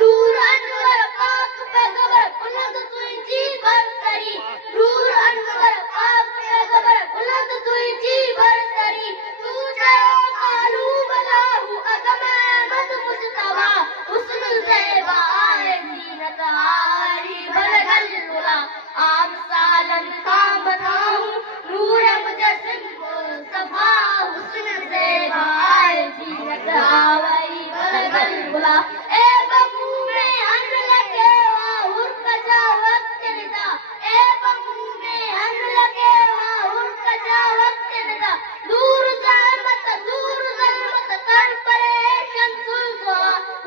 نور انور پاک پیغمبر بلند تجھی برتری نور انور پاک پیغمبر بلند تجھی برتری تو جو معلوم لاہو اگم احمد مجتبی حسن زیبا زینت آری بلغل العلا عام سالن کام تھاؤں نور مجسم مصطفیٰ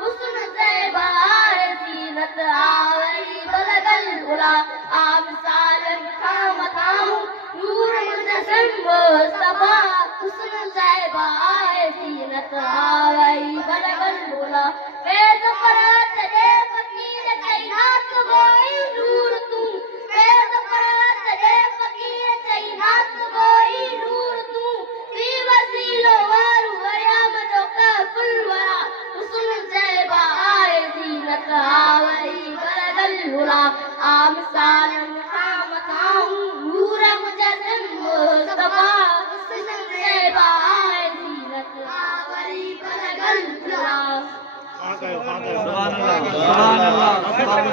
حسن زیبا زینت آری بلغل العلا عام سالن کام تھاؤں نور مجسم مصطفیٰ حسن زیبا زینت آئی بلغ العلا فیض فرات دے فقیر کائنات گوئی نور تو فیض فرات دے فقیر کائنات گوئی نور تو فی وسیل وارو وریام جو کف الورا حسن زیبا زینت آئی بلغ العلا عام سالن کام تھاؤں نور مجسم مصطفیٰ حسن زیبا زینت آئی بلغ العلا. سبحان اللہ.